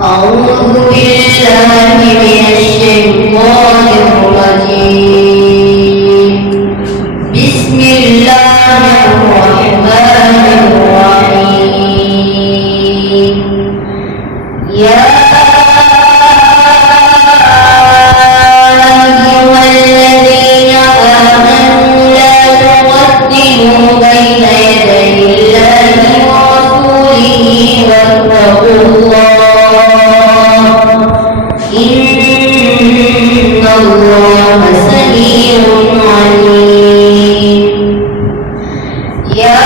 أعوذ بالله من الشيطان الرجيم. بسم الله الرحمن الرحيم. يا أيها الذين آمنوا لا تقدموا بين يدي الله ورسوله واتقوا الله إن الله سميع عليم. يا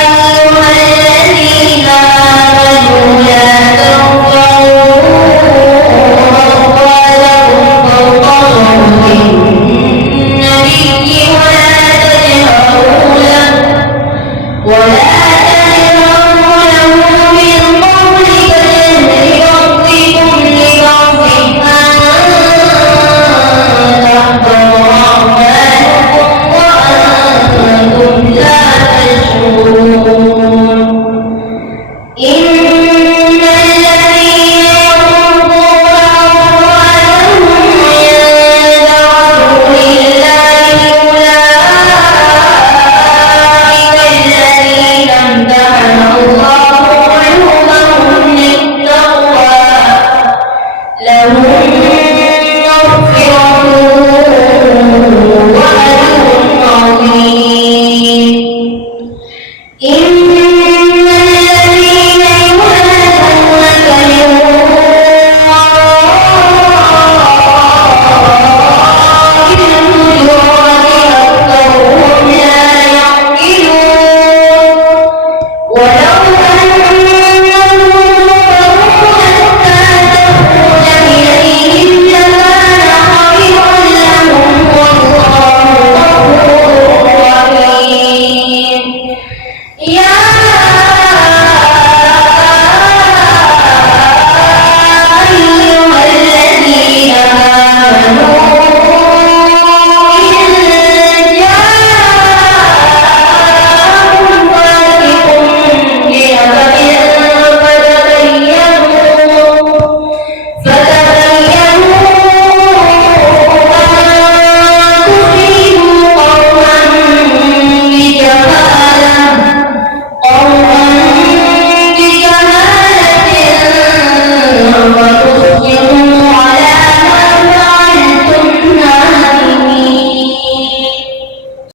أيها الذين آمنوا لا ترفعوا أصواتكم فوق صوت النبي ولا تجهروا له بالقول كجهر بعضكم لبعض أن تحبط أعمالكم وأنتم لا تشعرون.